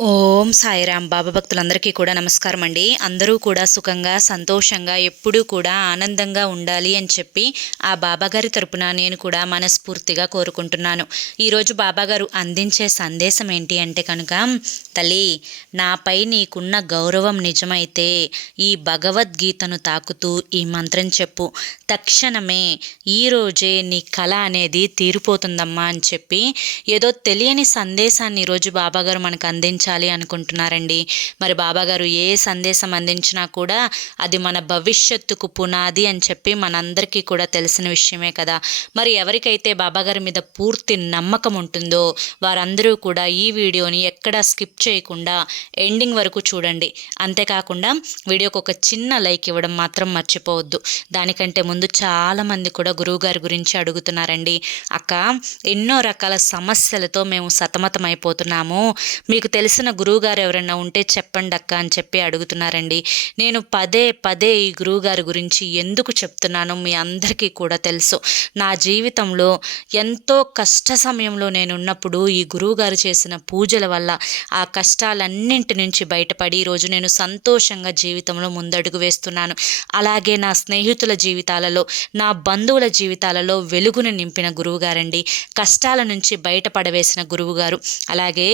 ఓం సాయిరాం. బాబా భక్తులందరికీ కూడా నమస్కారం అండి. అందరూ కూడా సుఖంగా సంతోషంగా ఎప్పుడూ కూడా ఆనందంగా ఉండాలి అని చెప్పి ఆ బాబాగారి తరపున నేను కూడా మనస్ఫూర్తిగా కోరుకుంటున్నాను. ఈరోజు బాబాగారు అందించే సందేశం ఏంటి అంటే కనుక, తల్లి, నాపై నీకున్న గౌరవం నిజమైతే ఈ భగవద్గీతను తాకుతూ ఈ మంత్రం చెప్పు, తక్షణమే ఈరోజే నీ కళ అనేది తీరిపోతుందమ్మా అని చెప్పి ఏదో తెలియని సందేశాన్ని ఈరోజు బాబాగారు మనకు అందించాలి అనుకుంటున్నారండి. మరి బాబాగారు ఏ సందేశం అందించినా కూడా అది మన భవిష్యత్తుకు పునాది అని చెప్పి మనందరికీ కూడా తెలిసిన విషయమే కదా. మరి ఎవరికైతే బాబాగారి మీద పూర్తి నమ్మకం ఉంటుందో వారందరూ కూడా ఈ వీడియోని ఎక్కడా స్కిప్ చేయకుండా ఎండింగ్ వరకు చూడండి. అంతేకాకుండా వీడియోకి ఒక చిన్న లైక్ ఇవ్వడం మాత్రం మర్చిపోవద్దు. దానికంటే ముందు చాలామంది కూడా గురువుగారి గురించి అడుగుతున్నారండి. అక్క, ఎన్నో రకాల సమస్యలతో మేము సతమతం అయిపోతున్నాము, మీకు తెలిసిన గురువుగారు ఎవరైనా ఉంటే చెప్పండి అక్క అని చెప్పి అడుగుతున్నారండి. నేను పదే పదే ఈ గురువుగారి గురించి ఎందుకు చెప్తున్నానో మీ అందరికీ కూడా తెలుసు. నా జీవితంలో ఎంతో కష్ట సమయంలో నేనున్నప్పుడు ఈ గురువుగారు చేసిన పూజల వల్ల ఆ కష్టాలన్నింటి నుంచి బయటపడి ఈరోజు నేను సంతోషంగా జీవితంలో ముందడుగు వేస్తున్నాను. అలాగే నా స్నేహితుల జీవితాలలో, నా బంధువుల జీవితాలలో వెలుగును నింపిన గురువుగారండి. కష్టాల నుంచి బయటపడవేసిన గురువుగారు. అలాగే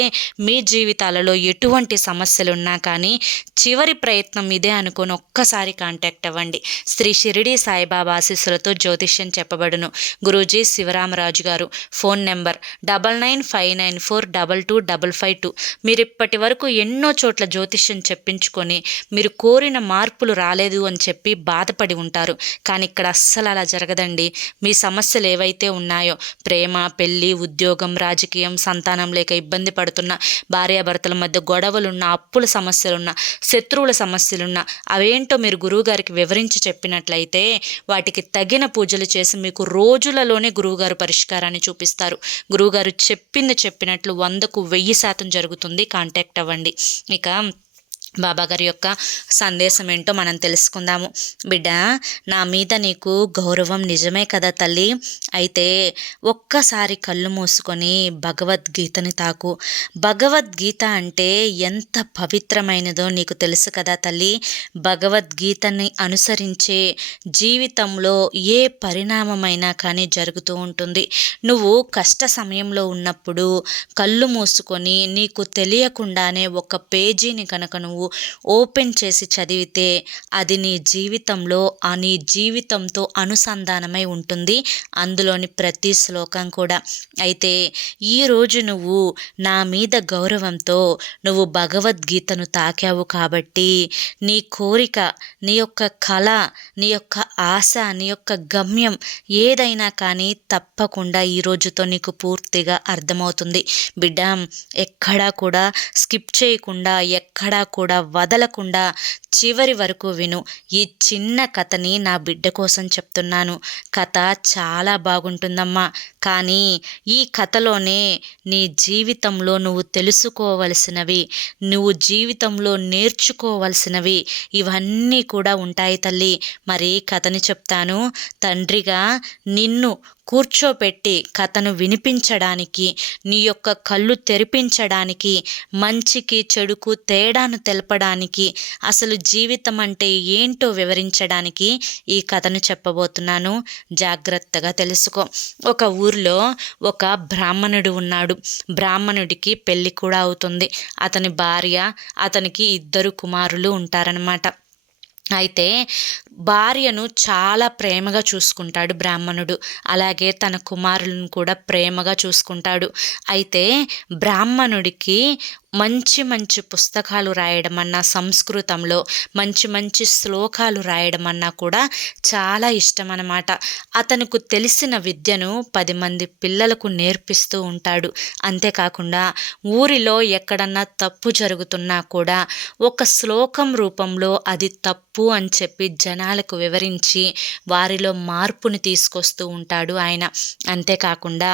మీ జీవితాలలో ఎటువంటి సమస్యలు ఉన్నా కానీ చివరి ప్రయత్నం ఇదే అనుకొని ఒక్కసారి కాంటాక్ట్ అవ్వండి. శ్రీ షిరిడి సాయిబాబా ఆశీస్సులతో జ్యోతిష్యం చెప్పబడును. గురూజీ శివరామరాజు గారు. Phone number 9959422552. మీరు ఇప్పటి వరకు ఎన్నో చోట్ల జ్యోతిష్యం చెప్పించుకొని మీరు కోరిన మార్పులు రాలేదు అని చెప్పి బాధపడి ఉంటారు. కానీ ఇక్కడ అస్సలు అలా జరగదండి. మీ సమస్యలు ఏవైతే ఉన్నాయో, ప్రేమ, పెళ్ళి, ఉద్యోగం, రాజకీయం, సంతానం లేక ఇబ్బంది పడుతున్న, భార్యాభర్తల మధ్య గొడవలున్న, అప్పుల సమస్యలున్న, శత్రువుల సమస్యలున్న, అవేంటో మీరు గురువుగారికి వివరించి చెప్పినట్లయితే వాటికి తగిన పూజలు చేసి మీకు రోజులలోనే గురువుగారు పరిష్కారాన్ని చూపిస్తారు. గురువుగారు చెప్పినట్లు 100కు 1000% జరుగుతుంది. కాంటాక్ట్ అవ్వండి. ఇక బాబాగారి యొక్క సందేశం ఏంటో మనం తెలుసుకుందాము. బిడ్డ, నా మీద నీకు గౌరవం నిజమే కదా తల్లి. అయితే ఒక్కసారి కళ్ళు మూసుకొని భగవద్గీతని తాకు. భగవద్గీత అంటే ఎంత పవిత్రమైనదో నీకు తెలుసు కదా తల్లి. భగవద్గీతని అనుసరించే జీవితంలో ఏ పరిణామమైనా కానీ జరుగుతూ ఉంటుంది. నువ్వు కష్ట సమయంలో ఉన్నప్పుడు కళ్ళు మూసుకొని నీకు తెలియకుండానే ఒక పేజీని కనుక నువ్వు ఓపెన్ చేసి చదివితే అది నీ జీవితంతో అనుసంధానమై ఉంటుంది, అందులోని ప్రతి శ్లోకం కూడా. అయితే ఈరోజు నువ్వు నా మీద గౌరవంతో నువ్వు భగవద్గీతను తాకావు కాబట్టి నీ కోరిక, నీ యొక్క కళ, నీ యొక్క ఆశ, నీ యొక్క గమ్యం ఏదైనా కానీ తప్పకుండా ఈ రోజుతో నీకు పూర్తిగా అర్థమవుతుంది. బిడ్డ, ఎక్కడా కూడా స్కిప్ చేయకుండా, ఎక్కడా కూడా వదలకుండా చివరి వరకు విను. ఈ చిన్న కథని నా బిడ్డ కోసం చెప్తున్నాను. కథ చాలా బాగుంటుందమ్మా. కానీ ఈ కథలోనే నీ జీవితంలో నువ్వు తెలుసుకోవలసినవి, నువ్వు జీవితంలో నేర్చుకోవలసినవి ఇవన్నీ కూడా ఉంటాయి తల్లి. మరి కథని చెప్తాను. తండ్రిగా నిన్ను కూర్చోపెట్టి కథను వినిపించడానికి, నీ యొక్క కళ్ళు తెరిపించడానికి, మంచికి చెడుకు తేడాను తెలపడానికి, అసలు జీవితం అంటే ఏంటో వివరించడానికి ఈ కథను చెప్పబోతున్నాను. జాగ్రత్తగా తెలుసుకో. ఒక ఊరిలో ఒక బ్రాహ్మణుడు ఉన్నాడు. బ్రాహ్మణుడికి పెళ్ళి కూడా అవుతుంది. అతని భార్య, అతనికి 2 కుమారులు ఉంటారనమాట. అయితే భార్యను చాలా ప్రేమగా చూసుకుంటాడు బ్రాహ్మణుడు. అలాగే తన కుమారులను కూడా ప్రేమగా చూసుకుంటాడు. అయితే బ్రాహ్మణుడికి మంచి మంచి పుస్తకాలు రాయడం అన్నా, సంస్కృతంలో మంచి మంచి శ్లోకాలు రాయడం అన్నా కూడా చాలా ఇష్టం అన్నమాట. అతనికి తెలిసిన విద్యను 10 మంది పిల్లలకు నేర్పిస్తూ ఉంటాడు. అంతేకాకుండా ఊరిలో ఎక్కడన్నా తప్పు జరుగుతున్నా కూడా ఒక శ్లోకం రూపంలో అది తప్పు అని చెప్పి జనాలకు వివరించి వారిలో మార్పుని తీసుకొస్తూ ఉంటాడు ఆయన. అంతేకాకుండా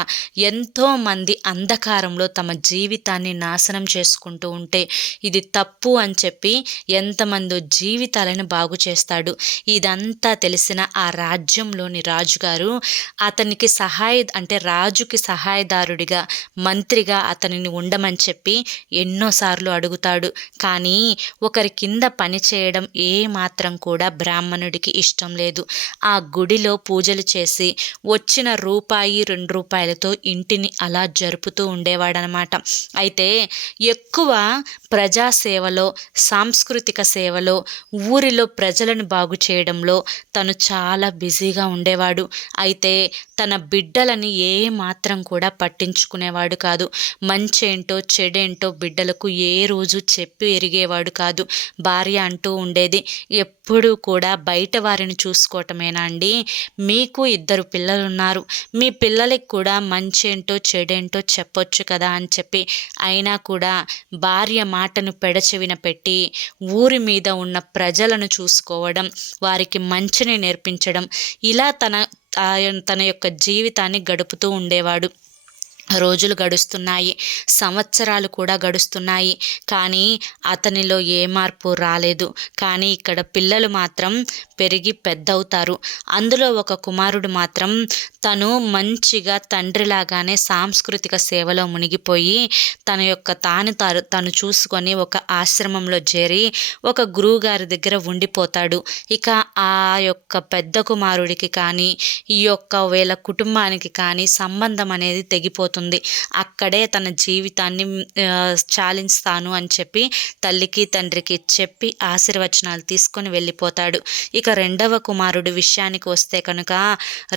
ఎంతోమంది అంధకారంలో తమ జీవితాన్ని నాశనం చేసుకుంటారు చేసుకుంటూ ఉంటే ఇది తప్పు అని చెప్పి ఎంతమందో జీవితాలను బాగు చేస్తాడు. ఇదంతా తెలిసిన ఆ రాజ్యంలోని రాజుగారు అతనికి అంటే రాజుకి సహాయదారుడిగా, మంత్రిగా అతనిని ఉండమని చెప్పి ఎన్నోసార్లు అడుగుతాడు. కానీ ఒకరి కింద పని చేయడం ఏమాత్రం కూడా బ్రాహ్మణుడికి ఇష్టం లేదు. ఆ గుడిలో పూజలు చేసి వచ్చిన రూపాయి 2 రూపాయలతో ఇంటిని అలా జరుపుతూ ఉండేవాడనమాట. అయితే ఎక్కువ ప్రజాసేవలో, సాంస్కృతిక సేవలో, ఊరిలో ప్రజలను బాగు చేయడంలో తను చాలా బిజీగా ఉండేవాడు. అయితే తన బిడ్డలని ఏమాత్రం కూడా పట్టించుకునేవాడు కాదు. మంచేంటో చెడేంటో బిడ్డలకు ఏ రోజు చెప్పి ఎరిగేవాడు కాదు. భార్య అంటూ ఉండేది, ఎప్పుడూ కూడా బయట వారిని చూసుకోవటమేనా అండి? మీకు 2 పిల్లలున్నారు, మీ పిల్లలకి కూడా మంచేంటో చెడేంటో చెప్పొచ్చు కదా అని చెప్పి. అయినా కూడా భార్య మాటను పెడచెవిన పెట్టి ఊరి మీద ఉన్న ప్రజలను చూసుకోవడం, వారికి మంచిని నేర్పించడం, ఇలా తన యొక్క జీవితాన్ని గడుపుతూ ఉండేవాడు. రోజులు గడుస్తున్నాయి, సంవత్సరాలు కూడా గడుస్తున్నాయి. కానీ అతనిలో ఏ మార్పు రాలేదు. కానీ ఇక్కడ పిల్లలు మాత్రం పెరిగి పెద్దవుతారు. అందులో ఒక కుమారుడు మాత్రం తను మంచిగా తండ్రిలాగానే సాంస్కృతిక సేవలో మునిగిపోయి తను చూసుకొని ఒక ఆశ్రమంలో చేరి ఒక గురువుగారి దగ్గర ఉండిపోతాడు. ఇక ఆ యొక్క పెద్ద కుమారుడికి కానీ ఈ యొక్క వీళ్ళ కుటుంబానికి కానీ సంబంధం అనేది తెగిపోతుంది. అక్కడే తన జీవితాన్ని చాలిస్తాను అని చెప్పి తల్లికి తండ్రికి చెప్పి ఆశీర్వచనాలు తీసుకొని వెళ్ళిపోతాడు. ఇక 2వ కుమారుడు విషయానికి వస్తే కనుక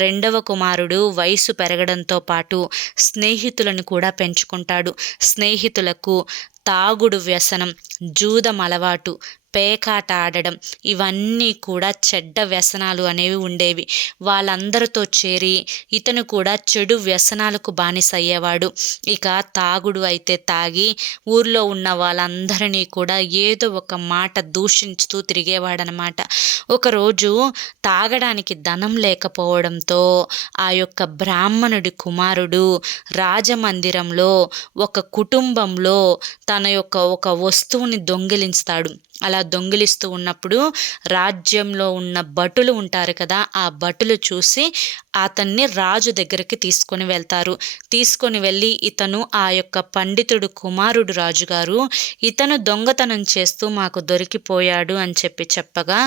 2వ కుమారుడు వయసు పెరగడంతో పాటు స్నేహితులను కూడా పెంచుకుంటాడు. స్నేహితులకు తాగుడు వ్యసనం, జూదం అలవాటు, పేకాట ఆడడం, ఇవన్నీ కూడా చెడ్డ వ్యసనాలు అనేవి ఉండేవి. వాళ్ళందరితో చేరి ఇతను కూడా చెడు వ్యసనాలకు బానిసయ్యేవాడు. ఇక తాగుడు అయితే తాగి ఊర్లో ఉన్న వాళ్ళందరినీ కూడా ఏదో ఒక మాట దూషించుతూ తిరిగేవాడనమాట. ఒకరోజు తాగడానికి ధనం లేకపోవడంతో ఆ యొక్క బ్రాహ్మణుడి కుమారుడు రాజమందిరంలో ఒక కుటుంబంలో తన యొక్క ఒక వస్తువుని దొంగిలిస్తాడు. అలా దొంగిలిస్తూ ఉన్నప్పుడు రాజ్యంలో ఉన్న భటులు ఉంటారు కదా, ఆ భటులు చూసి అతన్ని రాజు దగ్గరికి తీసుకొని వెళ్తారు. తీసుకొని వెళ్ళి ఇతను ఆ యొక్క పండితుడు కుమారుడు రాజుగారు, ఇతను దొంగతనం చేస్తూ మాకు దొరికిపోయాడు అని చెప్పగా,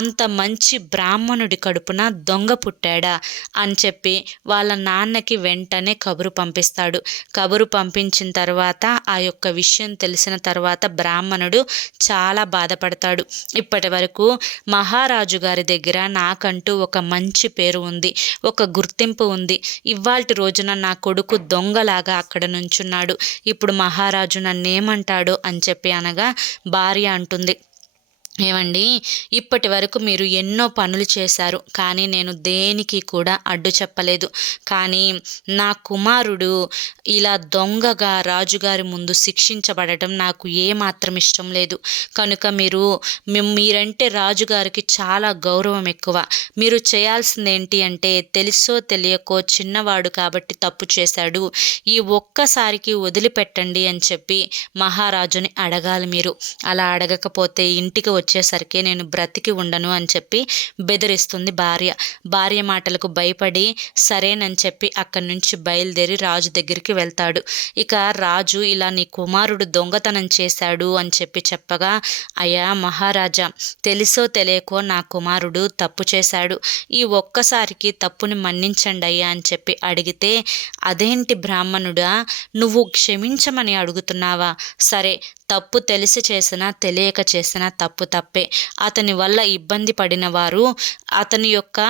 అంత మంచి బ్రాహ్మణుడి కడుపున దొంగ పుట్టాడా అని చెప్పి వాళ్ళ నాన్నకి వెంటనే కబురు పంపిస్తాడు. కబురు పంపించిన తర్వాత ఆ యొక్క విషయం తెలిసిన తర్వాత బ్రాహ్మణుడు చాలా బాధపడతాడు. ఇప్పటి వరకు మహారాజు గారి దగ్గర నాకంటూ ఒక మంచి పేరు ఉంది, ఒక గుర్తింపు ఉంది. ఇవాల్టి రోజున నా కొడుకు దొంగలాగా అక్కడ నుంచున్నాడు. ఇప్పుడు మహారాజు నన్నేమంటాడో అని చెప్పి అనగా భార్య అంటుంది, ఏమండి, ఇప్పటి వరకు మీరు ఎన్నో పనులు చేశారు, కానీ నేను దేనికి కూడా అడ్డు చెప్పలేదు. కానీ నా కుమారుడు ఇలా దొంగగా రాజుగారి ముందు శిక్షించబడటం నాకు ఏమాత్రం ఇష్టం లేదు. కనుక మీరంటే రాజుగారికి చాలా గౌరవం ఎక్కువ. మీరు చేయాల్సింది ఏంటి అంటే, తెలుసో తెలియకో చిన్నవాడు కాబట్టి తప్పు చేశాడు, ఈ ఒక్కసారికి వదిలిపెట్టండి అని చెప్పి మహారాజుని అడగాలి మీరు. అలా అడగకపోతే ఇంటికి వచ్చేసరికి నేను బ్రతికి ఉండను అని చెప్పి బెదిరిస్తుంది భార్య. భార్య మాటలకు భయపడి సరేనని చెప్పి అక్కడి నుంచి బయలుదేరి రాజు దగ్గరికి వెళ్తాడు. ఇక రాజు ఇలా నీ కుమారుడు దొంగతనం చేశాడు అని చెప్పగా, అయ్యా మహారాజా, తెలుసో తెలియకో నా కుమారుడు తప్పు చేశాడు, ఈ ఒక్కసారికి తప్పుని మన్నించండి అయ్యా అని చెప్పి అడిగితే, అదేంటి బ్రాహ్మణుడా, నువ్వు క్షమించమని అడుగుతున్నావా? సరే, తప్పు తెలిసి చేసినా తెలియక చేసినా తప్పే. అతని వల్ల ఇబ్బంది పడిన వారు, అతని యొక్క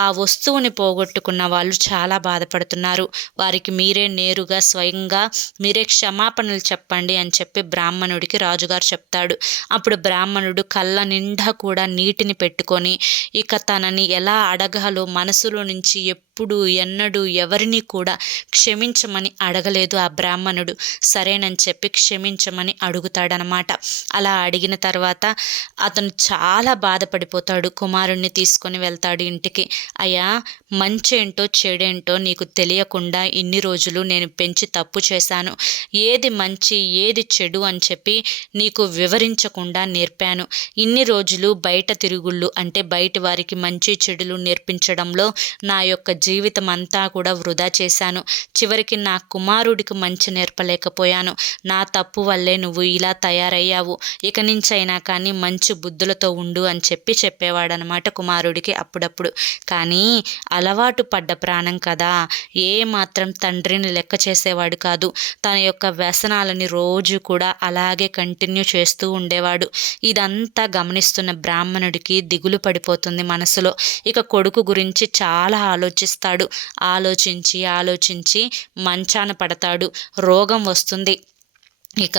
ఆ వస్తువుని పోగొట్టుకున్న వాళ్ళు చాలా బాధపడుతున్నారు. వారికి మీరే నేరుగా స్వయంగా మీరే క్షమాపణలు చెప్పండి అని చెప్పి బ్రాహ్మణుడికి రాజుగారు చెప్తాడు. అప్పుడు బ్రాహ్మణుడు కళ్ళ నిండా కూడా నీటిని పెట్టుకొని ఇక తనని ఎలా అడగాలో మనసులో నుంచి ఎప్పుడు ఎన్నడూ ఎవరిని కూడా క్షమించమని అడగలేదు ఆ బ్రాహ్మణుడు. సరేనని చెప్పి క్షమించమని అడుగుతాడనమాట. అలా అడిగిన తర్వాత అతను చాలా బాధపడిపోతాడు. కుమారుణ్ణి తీసుకొని వెళ్తాడు ఇంటికి. అయ్యా, మంచేంటో చెడేంటో నీకు తెలియకుండా ఇన్ని రోజులు నేను పెంచి తప్పు చేశాను. ఏది మంచి ఏది చెడు అని చెప్పి నీకు వివరించకుండా నేర్పాను. ఇన్ని రోజులు బయట తిరుగుళ్ళు అంటే బయటి వారికి మంచి చెడులు నేర్పించడంలో నా యొక్క జీవితం అంతా కూడా వృధా చేశాను. చివరికి నా కుమారుడికి మంచి నేర్పలేకపోయాను. నా తప్పు వల్లే నువ్వు ఇలా తయారయ్యావు. ఇక నుంచైనా కానీ మంచి బుద్ధులతో ఉండు అని చెప్పేవాడనమాట కుమారుడికి అప్పుడప్పుడు. కానీ అలవాటు పడ్డ ప్రాణం కదా, ఏ మాత్రం తండ్రిని లెక్క చేసేవాడు కాదు. తన యొక్క వ్యసనాలని రోజు కూడా అలాగే కంటిన్యూ చేస్తూ ఉండేవాడు. ఇదంతా గమనిస్తున్న బ్రాహ్మణుడికి దిగులు పడిపోతుంది మనసులో. ఇక కొడుకు గురించి చాలా ఆలోచిస్తాడు. ఆలోచించి మంచాన పడతాడు. రోగం వస్తుంది. ఇక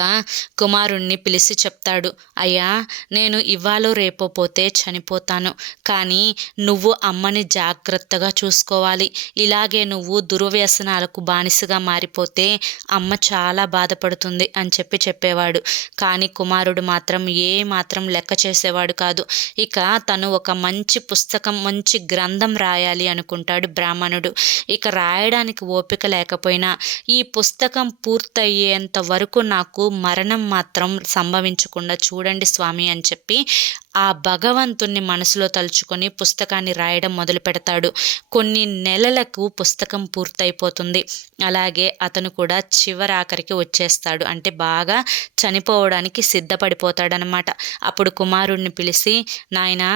కుమారుణ్ణి పిలిచి చెప్తాడు, అయ్యా, నేను ఇవాళో రేపో పోతే చనిపోతాను. కానీ నువ్వు అమ్మని జాగ్రత్తగా చూసుకోవాలి. ఇలాగే నువ్వు దుర్వ్యసనాలకు బానిసగా మారిపోతే అమ్మ చాలా బాధపడుతుంది అని చెప్పేవాడు. కానీ కుమారుడు మాత్రం మాత్రం లెక్క చేసేవాడు కాదు. ఇక తను ఒక మంచి పుస్తకం, మంచి గ్రంథం రాయాలి అనుకుంటాడు బ్రాహ్మణుడు. ఇక రాయడానికి ఓపిక లేకపోయినా ఈ పుస్తకం పూర్తయ్యేంత వరకు నాకు మరణం మాత్రం సంభవించకుండా చూడండి స్వామి అని చెప్పి ఆ భగవంతుణ్ణి మనసులో తలుచుకొని పుస్తకాన్ని రాయడం మొదలు పెడతాడు. కొన్ని నెలలకు పుస్తకం పూర్తయిపోతుంది. అలాగే అతను కూడా చివరాఖరికి వచ్చేస్తాడు. అంటే బాగా చనిపోవడానికి సిద్ధపడిపోతాడనమాట. అప్పుడు కుమారుడిని పిలిచి, నాయనా,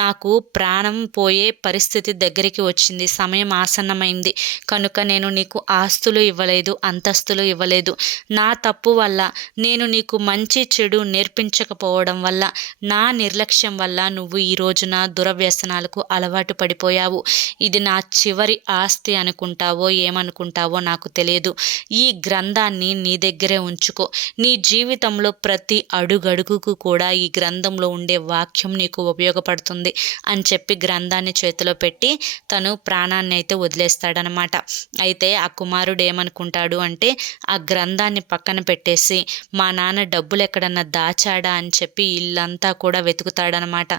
నాకు ప్రాణం పోయే పరిస్థితి దగ్గరికి వచ్చింది, సమయం ఆసన్నమైంది కనుక నేను నీకు ఆస్తులు ఇవ్వలేదు, అంతస్తులు ఇవ్వలేదు. నా తప్పు వల్ల, నేను నీకు మంచి చెడు నేర్పించకపోవడం వల్ల, నా నిర్లక్ష్యం వల్ల నువ్వు ఈ రోజున దురవ్యసనాలకు అలవాటు పడిపోయావు. ఇది నా చివరి ఆస్తి అనుకుంటావో ఏమనుకుంటావో నాకు తెలియదు. ఈ గ్రంథాన్ని నీ దగ్గరే ఉంచుకో. నీ జీవితంలో ప్రతి అడుగడుగుకు కూడా ఈ గ్రంథంలో ఉండే వాక్యం నీకు ఉపయోగపడుతుంది అని చెప్పి గ్రంథాన్ని చేతిలో పెట్టి తను ప్రాణాన్ని అయితే వదిలేస్తాడనమాట. అయితే ఆ కుమారుడు ఏమనుకుంటాడు అంటే, ఆ గ్రంథాన్ని పక్కన పెట్టేసి మా నాన్న డబ్బులు ఎక్కడన్నా దాచాడా అని చెప్పి ఇల్లంతా కూడా వెతుకుతాడనమాట.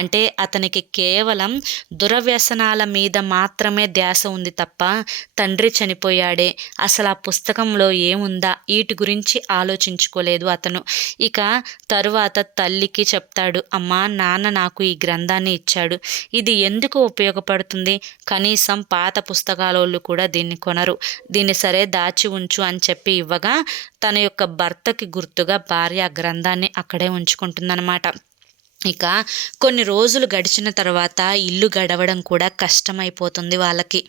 అంటే అతనికి కేవలం దురవ్యసనాల మీద మాత్రమే ధ్యాస ఉంది తప్ప తండ్రి చనిపోయాడే, అసలు ఆ పుస్తకంలో ఏముందా వీటి గురించి ఆలోచించుకోలేదు అతను. ఇక తరువాత తల్లికి చెప్తాడు, అమ్మా, నాన్న నాకు ఈ గ్రంథాన్ని ఇచ్చాడు, ఇది ఎందుకు ఉపయోగపడుతుంది? కనీసం పాత పుస్తకాలోళ్ళు కూడా దీన్ని కొనరు, దీన్ని సరే దాచి ఉంచు అని చెప్పి ఇవ్వగా తన యొక్క భర్తకి గుర్తుగా భార్య ఆ గ్రంథాన్ని అక్కడే ఉంచుకుంటుందన్నమాట. ఇక కొన్ని రోజులు గడిచిన తర్వాత ఇల్లు గడవడం కూడా కష్టమైపోతుంది వాళ్ళకి.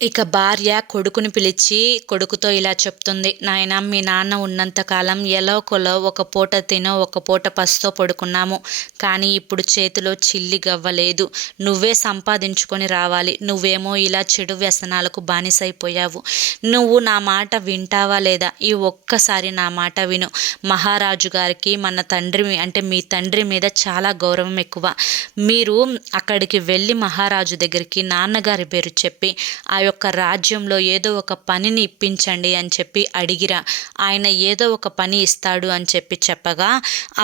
ఇక భార్య కొడుకుని పిలిచి కొడుకుతో ఇలా చెప్తుంది, నాయన, మీ నాన్న ఉన్నంతకాలం ఎలోకొలో ఒక పూట తినో ఒక పూట పసుతో పడుకున్నాము. కానీ ఇప్పుడు చేతిలో చిల్లి గవ్వలేదు. నువ్వే సంపాదించుకొని రావాలి. నువ్వేమో ఇలా చెడు వ్యసనాలకు బానిసైపోయావు. నువ్వు నా మాట వింటావా లేదా? ఈ ఒక్కసారి నా మాట విను. మహారాజు గారికి మన తండ్రి అంటే మీ తండ్రి మీద చాలా గౌరవం ఎక్కువ. మీరు అక్కడికి వెళ్ళి మహారాజు దగ్గరికి నాన్నగారి పేరు చెప్పి ఆ యొక్క రాజ్యంలో ఏదో ఒక పనిని ఇప్పించండి అని చెప్పి అడిగిరా, ఆయన ఏదో ఒక పని ఇస్తాడు అని చెప్పగా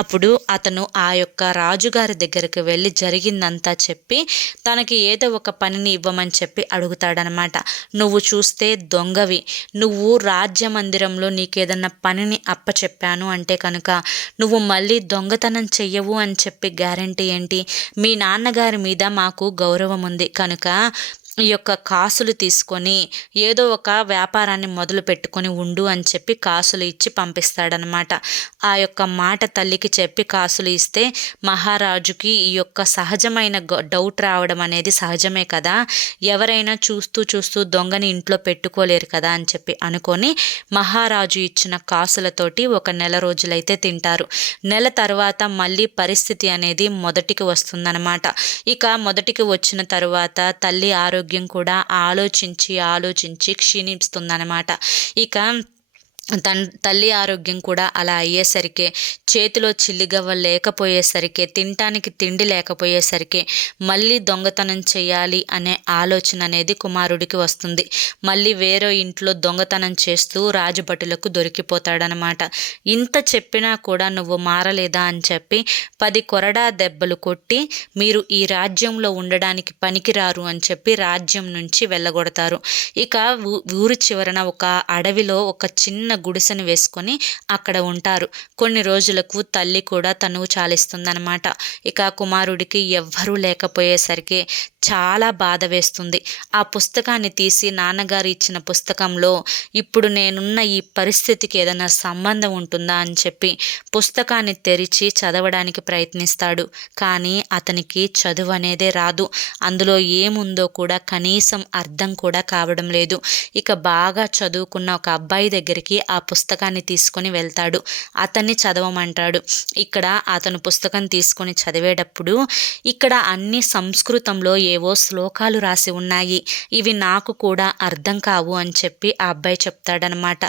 అప్పుడు అతను ఆ యొక్క రాజుగారి దగ్గరికి వెళ్ళి జరిగిందంతా చెప్పి తనకి ఏదో ఒక పనిని ఇవ్వమని చెప్పి అడుగుతాడనమాట. నువ్వు చూస్తే దొంగవి, నువ్వు రాజ్య మందిరంలో నీకేదన్నా పనిని అప్పచెప్పాను అంటే కనుక నువ్వు మళ్ళీ దొంగతనం చెయ్యవు అని చెప్పి గ్యారంటీ ఏంటి? మీ నాన్నగారి మీద మాకు గౌరవం ఉంది కనుక ఈ యొక్క కాసులు తీసుకొని ఏదో ఒక వ్యాపారాన్ని మొదలు పెట్టుకొని ఉండు అని చెప్పి కాసులు ఇచ్చి పంపిస్తాడనమాట. ఆ యొక్క మాట తల్లికి చెప్పి కాసులు ఇస్తే మహారాజుకి ఈ యొక్క సహజమైన డౌట్ రావడం అనేది సహజమే కదా, ఎవరైనా చూస్తూ దొంగని ఇంట్లో పెట్టుకోలేరు కదా అని చెప్పి అనుకొని మహారాజు ఇచ్చిన కాసులతోటి ఒక నెల రోజులైతే తింటారు. నెల తర్వాత మళ్ళీ పరిస్థితి అనేది మొదటికి వస్తుందన్నమాట. ఇక మొదటికి వచ్చిన తర్వాత తల్లి ఆరోగ్యం కూడా ఆలోచించి క్షీణిస్తుందన్నమాట. ఇక తల్లి ఆరోగ్యం కూడా అలా అయ్యేసరికి, చేతిలో చిల్లిగవ్వ లేకపోయేసరికి, తినటానికి తిండి లేకపోయేసరికి మళ్ళీ దొంగతనం చేయాలి అనే ఆలోచన అనేది కుమారుడికి వస్తుంది. మళ్ళీ వేరే ఇంట్లో దొంగతనం చేస్తూ రాజభటులకు దొరికిపోతాడనమాట. ఇంత చెప్పినా కూడా నువ్వు మారలేదా అని చెప్పి 10 కొరడా దెబ్బలు కొట్టి మీరు ఈ రాజ్యంలో ఉండడానికి పనికిరారు అని చెప్పి రాజ్యం నుంచి వెళ్ళగొడతారు. ఇక ఊరి చివరన ఒక అడవిలో ఒక చిన్న గుడిసెను వేసుకొని అక్కడ ఉంటారు. కొన్ని రోజులకు తల్లి కూడా తనువు చాలిస్తుందనమాట. ఇక కుమారుడికి ఎవ్వరూ లేకపోయేసరికి చాలా బాధ వేస్తుంది. ఆ పుస్తకాన్ని తీసి నాన్నగారు ఇచ్చిన పుస్తకంలో ఇప్పుడు నేనున్న ఈ పరిస్థితికి ఏదైనా సంబంధం ఉంటుందా అని చెప్పి పుస్తకాన్ని తెరిచి చదవడానికి ప్రయత్నిస్తాడు. కానీ అతనికి చదువు అనేదే రాదు. అందులో ఏముందో కూడా కనీసం అర్థం కూడా కావడం లేదు. ఇక బాగా చదువుకున్న ఒక అబ్బాయి దగ్గరికి ఆ పుస్తకాన్ని తీసుకొని వెళ్తాడు. అతన్ని చదవమంటాడు. ఇక్కడ అతను పుస్తకం తీసుకొని చదివేటప్పుడు ఇక్కడ అన్ని సంస్కృతంలో ఏవో శ్లోకాలు రాసి ఉన్నాయి, ఇవి నాకు కూడా అర్థం కావు అని చెప్పి ఆ అబ్బాయి చెప్తాడనమాట.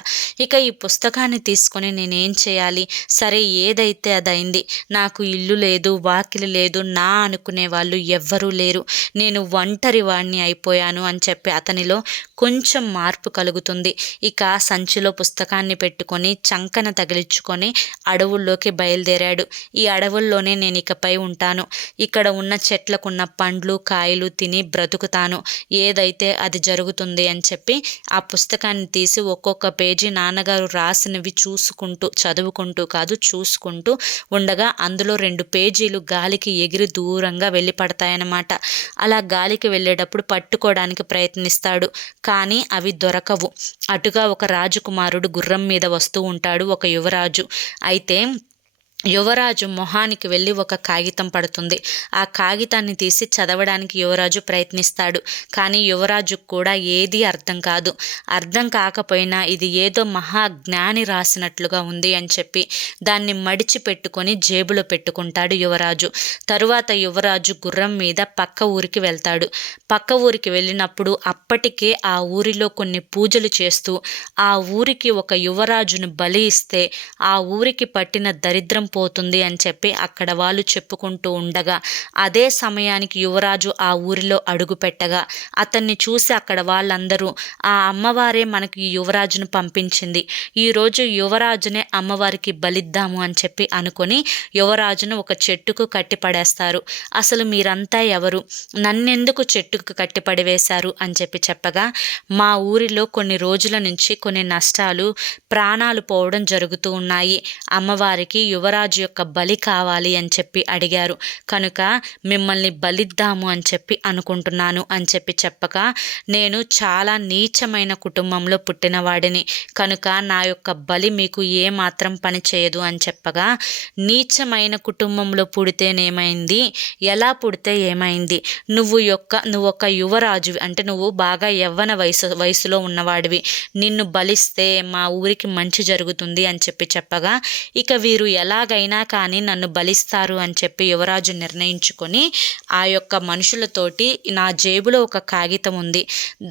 ఇక ఈ పుస్తకాన్ని తీసుకొని నేనేం చేయాలి, సరే ఏదైతే అదైంది, నాకు ఇల్లు లేదు, వాకిలి లేదు, నా అనుకునే వాళ్ళు ఎవ్వరూ లేరు, నేను ఒంటరి వాడిని అయిపోయాను అని చెప్పి అతనిలో కొంచెం మార్పు కలుగుతుంది. ఇక సంచిలో పుస్తకాన్ని పెట్టుకొని చంకన తగిలించుకొని అడవుల్లోకి బయలుదేరాడు. ఈ అడవుల్లోనే నేను ఇకపై ఉంటాను, ఇక్కడ ఉన్న చెట్లకున్న పండ్లు కాయలు తిని బ్రతుకుతాను, ఏదైతే అది జరుగుతుంది అని చెప్పి ఆ పుస్తకాన్ని తీసి ఒక్కొక్క పేజీ నాన్నగారు రాసినవి చూసుకుంటూ ఉండగా అందులో 2 పేజీలు గాలికి ఎగిరి దూరంగా వెళ్ళి పడతాయన్నమాట. అలా గాలికి వెళ్ళేటప్పుడు పట్టుకోవడానికి ప్రయత్నిస్తాడు, కానీ అవి దొరకవు. అటుగా ఒక రాజకుమారుడు గుర్రం మీద వస్తూ ఉంటాడు, ఒక యువరాజు. అయితే యువరాజు మొహానికి వెళ్ళి ఒక కాగితం పడుతుంది. ఆ కాగితాన్ని తీసి చదవడానికి యువరాజు ప్రయత్నిస్తాడు. కానీ యువరాజుకు కూడా ఏదీ అర్థం కాదు. అర్థం కాకపోయినా ఇది ఏదో మహాజ్ఞాని రాసినట్లుగా ఉంది అని చెప్పి దాన్ని మడిచి పెట్టుకొని జేబులో పెట్టుకుంటాడు యువరాజు. తరువాత యువరాజు గుర్రం మీద పక్క ఊరికి వెళ్తాడు. పక్క ఊరికి వెళ్ళినప్పుడు అప్పటికే ఆ ఊరిలో కొన్ని పూజలు చేస్తూ ఆ ఊరికి ఒక యువరాజును బలి ఇస్తే ఆ ఊరికి పట్టిన దరిద్రం పోతుంది అని చెప్పి అక్కడ వాళ్ళు చెప్పుకుంటూ ఉండగా అదే సమయానికి యువరాజు ఆ ఊరిలో అడుగు పెట్టగా అతన్ని చూసి అక్కడ వాళ్ళందరూ ఆ అమ్మవారే మనకి ఈ యువరాజును పంపించింది, ఈరోజు యువరాజునే అమ్మవారికి బలిద్దాము అని చెప్పి అనుకొని యువరాజును ఒక చెట్టుకు కట్టిపడేస్తారు. అసలు మీరంతా ఎవరు, నన్నెందుకు చెట్టుకు కట్టిపడివేశారు అని చెప్పి చెప్పగా మా ఊరిలో కొన్ని రోజుల నుంచి కొన్ని నష్టాలు, ప్రాణాలు పోవడం జరుగుతూ ఉన్నాయి, అమ్మవారికి యువరాజు యొక్క బలి కావాలి అని చెప్పి అడిగారు, కనుక మిమ్మల్ని బలిద్దాము అని చెప్పి అనుకుంటున్నాను అని చెప్పి చెప్పగా నేను చాలా నీచమైన కుటుంబంలో పుట్టినవాడిని, కనుక నా యొక్క బలి మీకు ఏమాత్రం పని చేయదు అని చెప్పగా నీచమైన కుటుంబంలో పుడితేనేమైంది, ఎలా పుడితే ఏమైంది, నువ్వు ఒక యువరాజు అంటే నువ్వు బాగా యవ్వన వయసులో ఉన్నవాడివి, నిన్ను బలిస్తే మా ఊరికి మంచి జరుగుతుంది అని చెప్పి చెప్పగా ఇక వీరు ఎలాగైనా కానీ నన్ను బలిస్తారు అని చెప్పి యువరాజు నిర్ణయించుకొని ఆ యొక్క మనుషులతోటి నా జేబులో ఒక కాగితం ఉంది,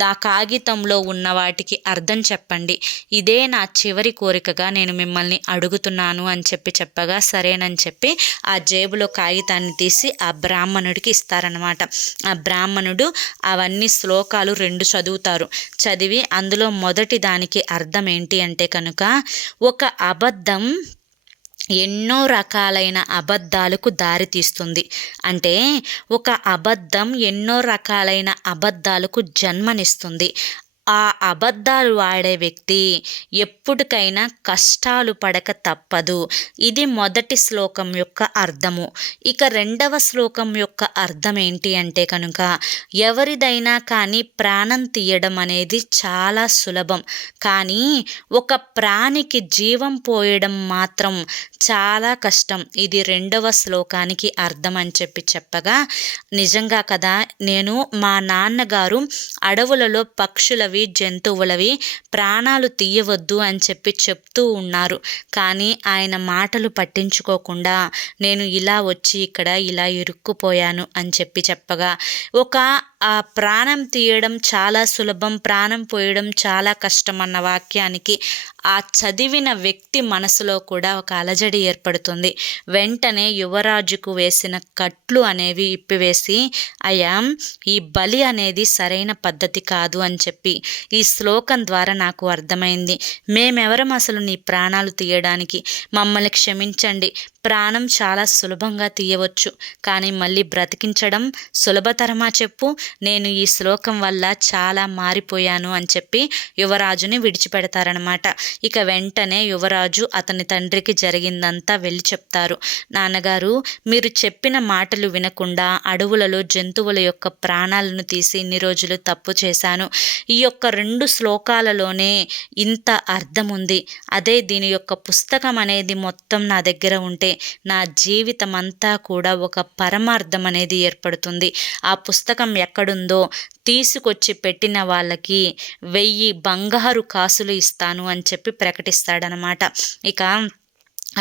ఆ కాగితంలో ఉన్న వాటికి అర్థం చెప్పండి, ఇదే నా చివరి కోరికగా నేను మిమ్మల్ని అడుగుతున్నాను అని చెప్పి చెప్పగా సరేనని చెప్పి ఆ జేబులో కాగితాన్ని తీసి ఆ బ్రాహ్మణుడికి ఇస్తారనమాట. ఆ బ్రాహ్మణుడు అవన్నీ శ్లోకాలు 2 చదువుతారు. చదివి అందులో మొదటి దానికి అర్థం ఏంటి అంటే కనుక ఒక అబద్ధం ఎన్నో రకాలైన అబద్ధాలకు దారితీస్తుంది, అంటే ఒక అబద్ధం ఎన్నో రకాలైన అబద్ధాలకు జన్మనిస్తుంది, ఆ అబద్ధాలు ఆడే వ్యక్తి ఎప్పటికైనా కష్టాలు పడక తప్పదు. ఇది మొదటి శ్లోకం యొక్క అర్థము. ఇక రెండవ శ్లోకం యొక్క అర్థం ఏంటి అంటే కనుక ఎవరిదైనా కానీ ప్రాణం తీయడం అనేది చాలా సులభం, కానీ ఒక ప్రాణికి జీవం పోయడం మాత్రం చాలా కష్టం, ఇది రెండవ శ్లోకానికి అర్థం అని చెప్పి చెప్పగా నిజంగా కదా, నేను మా నాన్నగారు అడవులలో పక్షులవి జంతువులవి ప్రాణాలు తీయవద్దు అని చెప్పి చెప్తూ ఉన్నారు, కానీ ఆయన మాటలు పట్టించుకోకుండా నేను ఇలా వచ్చి ఇక్కడ ఇలా ఇరుక్కుపోయాను అని చెప్పి చెప్పగా ఆ ప్రాణం తీయడం చాలా సులభం, ప్రాణం పోయడం చాలా కష్టం అన్న వాక్యానికి ఆ చదివిన వ్యక్తి మనసులో కూడా ఒక అలజడి ఏర్పడుతుంది. వెంటనే యువరాజుకు వేసిన కట్లు అనేవి ఇప్పివేసి, అయ్యా, ఈ బలి అనేది సరైన పద్ధతి కాదు అని చెప్పి, ఈ శ్లోకం ద్వారా నాకు అర్థమైంది. మేమెవరం అసలు నీ ప్రాణాలు తీయడానికి? మమ్మల్ని క్షమించండి. ప్రాణం చాలా సులభంగా తీయవచ్చు, కానీ మళ్ళీ బ్రతికించడం సులభతరమా చెప్పు? నేను ఈ శ్లోకం వల్ల చాలా మారిపోయాను అని చెప్పి యువరాజుని విడిచిపెడతారనమాట. ఇక వెంటనే యువరాజు అతని తండ్రికి జరిగిందంతా వెళ్ళి చెప్తారు. నాన్నగారు, మీరు చెప్పిన మాటలు వినకుండా అడవులలో జంతువుల యొక్క ప్రాణాలను తీసి ఇన్ని రోజులు తప్పు చేశాను. ఈ యొక్క 2 శ్లోకాలలోనే ఇంత అర్థం ఉంది. అదే దీని యొక్క పుస్తకం అనేది మొత్తం నా దగ్గర ఉంటే నా జీవితం అంతా కూడా ఒక పరమార్థం అనేది ఏర్పడుతుంది. ఆ పుస్తకం ఎక్కడుందో తీసుకొచ్చి పెట్టిన వాళ్ళకి 1000 బంగారు కాసులు ఇస్తాను అని చెప్పి ప్రకటిస్తాడనమాట. ఇక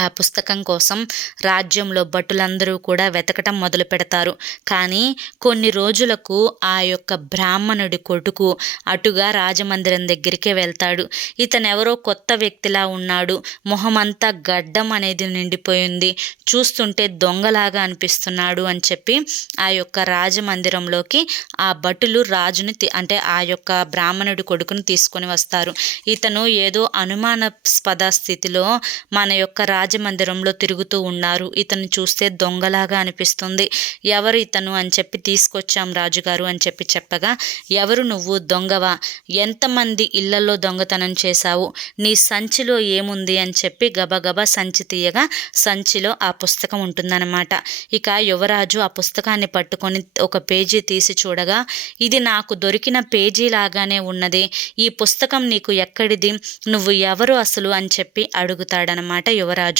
ఆ పుస్తకం కోసం రాజ్యంలో భటులందరూ కూడా వెతకటం మొదలు పెడతారు. కానీ కొన్ని రోజులకు ఆ యొక్క బ్రాహ్మణుడి కొడుకు అటుగా రాజమందిరం దగ్గరికే వెళ్తాడు. ఇతనెవరో కొత్త వ్యక్తిలా ఉన్నాడు. మొహమంతా గడ్డం అనేది నిండిపోయింది. చూస్తుంటే దొంగలాగా అనిపిస్తున్నాడు అని చెప్పి ఆ యొక్క రాజమందిరంలోకి ఆ భటులు రాజుని అంటే ఆ యొక్క బ్రాహ్మణుడి కొడుకుని తీసుకొని వస్తారు. ఇతను ఏదో అనుమానాస్పద స్థితిలో మన యొక్క రాజమందిరంలో తిరుగుతూ ఉన్నారు. ఇతను చూస్తే దొంగలాగా అనిపిస్తుంది. ఎవరు ఇతను అని చెప్పి తీసుకొచ్చాం రాజుగారు అని చెప్పి చెప్పగా, ఎవరు నువ్వు? దొంగవా? ఎంతమంది ఇళ్లలో దొంగతనం చేశావు? నీ సంచిలో ఏముంది అని చెప్పి గబగబా సంచి తీయగా సంచిలో ఆ పుస్తకం ఉంటుందన్నమాట. ఇక యువరాజు ఆ పుస్తకాన్ని పట్టుకొని ఒక పేజీ తీసి చూడగా, ఇది నాకు దొరికిన పేజీ లాగానే ఉన్నది. ఈ పుస్తకం నీకు ఎక్కడిది? నువ్వు ఎవరు అసలు అని చెప్పి అడుగుతాడనమాట యువరాజు.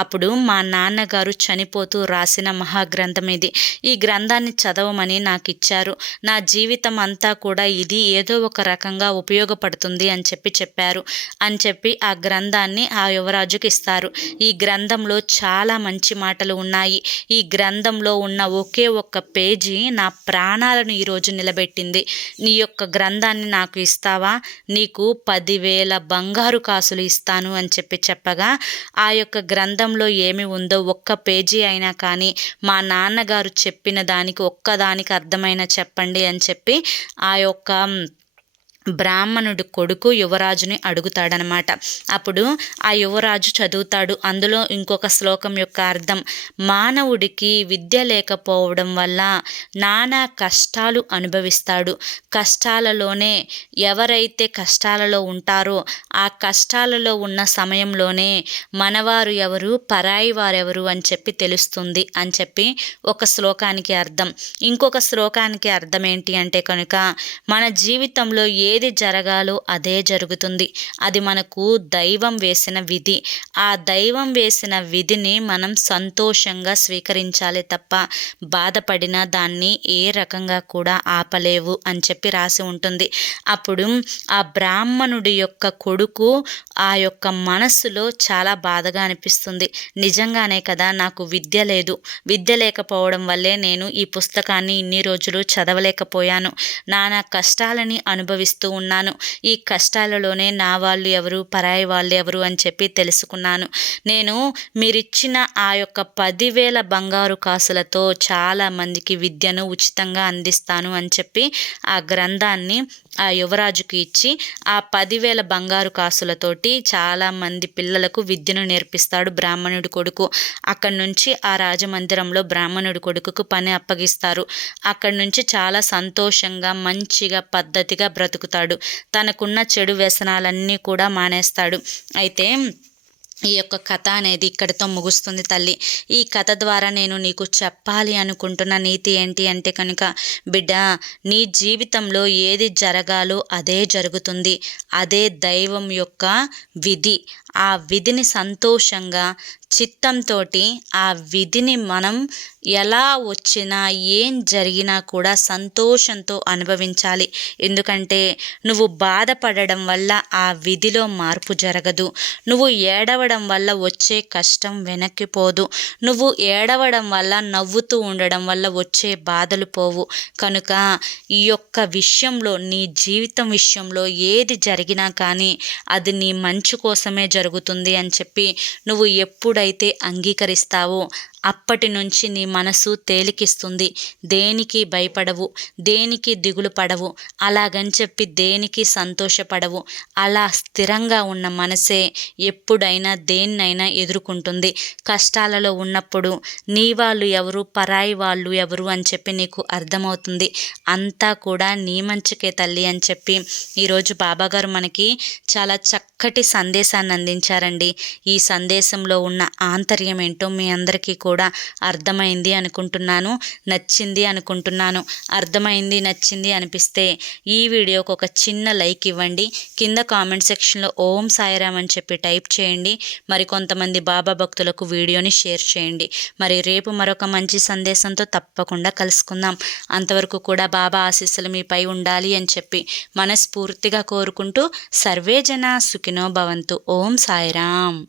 అప్పుడు మా నాన్నగారు చనిపోతూ రాసిన మహాగ్రంథం ఇది. ఈ గ్రంథాన్ని చదవమని నాకు ఇచ్చారు. నా జీవితం అంతా కూడా ఇది ఏదో ఒక రకంగా ఉపయోగపడుతుంది అని చెప్పి చెప్పారు అని చెప్పి ఆ గ్రంథాన్ని ఆ యువరాజుకి ఇస్తారు. ఈ గ్రంథంలో చాలా మంచి మాటలు ఉన్నాయి. ఈ గ్రంథంలో ఉన్న ఒకే ఒక్క పేజీ నా ప్రాణాలను ఈరోజు నిలబెట్టింది. నీ యొక్క గ్రంథాన్ని నాకు ఇస్తావా? నీకు 10,000 బంగారు కాసులు ఇస్తాను అని చెప్పి చెప్పగా, ఆ యొక్క గ్రంథంలో ఏమి ఉందో ఒక్క పేజీ అయినా కానీ మా నాన్నగారు చెప్పిన దానికి ఒక్కదానికి అర్థమైనా చెప్పండి అని చెప్పి ఆ యొక్క బ్రాహ్మణుడి కొడుకు యువరాజుని అడుగుతాడనమాట. అప్పుడు ఆ యువరాజు చదువుతాడు. అందులో ఇంకొక శ్లోకం యొక్క అర్థం, మానవుడికి విద్య లేకపోవడం వల్ల నానా కష్టాలు అనుభవిస్తాడు. కష్టాలలోనే ఎవరైతే కష్టాలలో ఉంటారో ఆ కష్టాలలో ఉన్న సమయంలోనే మనవారు ఎవరు, పరాయి వారెవరు అని చెప్పి తెలుస్తుంది అని చెప్పి ఒక శ్లోకానికి అర్థం. ఇంకొక శ్లోకానికి అర్థం ఏంటి అంటే కనుక, మన జీవితంలో ఏది జరగాలో అదే జరుగుతుంది. అది మనకు దైవం వేసిన విధి. ఆ దైవం వేసిన విధిని మనం సంతోషంగా స్వీకరించాలి తప్ప బాధపడిన దాన్ని ఏ రకంగా కూడా ఆపలేవు అని చెప్పి రాసి ఉంటుంది. అప్పుడు ఆ బ్రాహ్మణుడి యొక్క కొడుకు ఆ యొక్క మనస్సులో చాలా బాధగా అనిపిస్తుంది. నిజంగానే కదా, నాకు విద్య లేదు. విద్య లేకపోవడం వల్లే నేను ఈ పుస్తకాన్ని ఇన్ని రోజులు చదవలేకపోయాను. నానా కష్టాలని అనుభవిస్తూ ఉన్నాను. ఈ కష్టాలలోనే నా వాళ్ళు ఎవరు, పరాయి వాళ్ళు ఎవరు అని చెప్పి తెలుసుకున్నాను. నేను మీరిచ్చిన ఆ యొక్క 10,000 బంగారు కాసులతో చాలా మందికి విద్యను ఉచితంగా అందిస్తాను అని చెప్పి ఆ గ్రంథాన్ని ఆ యువరాజుకి ఇచ్చి ఆ 10,000 బంగారు కాసులతోటి చాలామంది పిల్లలకు విద్యను నేర్పిస్తాడు బ్రాహ్మణుడి కొడుకు. అక్కడి నుంచి ఆ రాజమందిరంలో బ్రాహ్మణుడి కొడుకుకు పని అప్పగిస్తారు. అక్కడి నుంచి చాలా సంతోషంగా మంచిగా పద్ధతిగా బ్రతుకుతాడు. తనకున్న చెడు వ్యసనాలన్నీ కూడా మానేస్తాడు. అయితే ఈ యొక్క కథ అనేది ఇక్కడితో ముగుస్తుంది తల్లి. ఈ కథ ద్వారా నేను నీకు చెప్పాలి అనుకుంటున్న నీతి ఏంటి అంటే కనుక, బిడ్డ, నీ జీవితంలో ఏది జరగాలో అదే జరుగుతుంది. అదే దైవం యొక్క విధి. ఆ విధిని సంతోషంగా చిత్తంతో ఆ విధిని మనం ఎలా వచ్చినా ఏం జరిగినా కూడా సంతోషంతో అనుభవించాలి. ఎందుకంటే నువ్వు బాధపడడం వల్ల ఆ విధిలో మార్పు జరగదు. నువ్వు ఏడవడం ఏడవడం వల్ల వచ్చే కష్టం వెనక్కిపోదు. నువ్వు ఏడవడం వల్ల, నవ్వుతూ ఉండడం వల్ల వచ్చే బాధలు పోవు. కనుక ఈ యొక్క విషయంలో, నీ జీవితం విషయంలో ఏది జరిగినా కానీ అది నీ మంచి కోసమే జరుగుతుంది అని చెప్పి నువ్వు ఎప్పుడైతే అంగీకరిస్తావో అప్పటి నుంచి నీ మనసు తేలికిస్తుంది. దేనికి భయపడవు, దేనికి దిగులు పడవు, అలాగని చెప్పి దేనికి సంతోషపడవు. అలా స్థిరంగా ఉన్న మనసే ఎప్పుడైనా దేన్నైనా ఎదుర్కొంటుంది. కష్టాలలో ఉన్నప్పుడు నీ వాళ్ళు ఎవరు, పరాయి వాళ్ళు ఎవరు అని చెప్పి నీకు అర్థమవుతుంది. అంతా కూడా నీ మంచికే తల్లి అని చెప్పి ఈరోజు బాబాగారు మనకి చాలా చక్కటి సందేశాన్ని అందించారండి. ఈ సందేశంలో ఉన్న ఆంతర్యం ఏంటో మీ అందరికీ కూడా అర్థమైంది అనుకుంటున్నాను, నచ్చింది అనుకుంటున్నాను. అర్థమైంది, నచ్చింది అనిపిస్తే ఈ వీడియోకి ఒక చిన్న లైక్ ఇవ్వండి. కింద కామెంట్ సెక్షన్లో ఓం సాయిరామ్ అని చెప్పి టైప్ చేయండి. మరి కొంతమంది బాబా భక్తులకు వీడియోని షేర్ చేయండి. మరి రేపు మరొక మంచి సందేశంతో తప్పకుండా కలుసుకుందాం. అంతవరకు కూడా బాబా ఆశీస్సులు మీపై ఉండాలి అని చెప్పి మనస్ఫూర్తిగా కోరుకుంటూ సర్వే జన సుఖినో భవంతు. ఓం సాయిరామ్.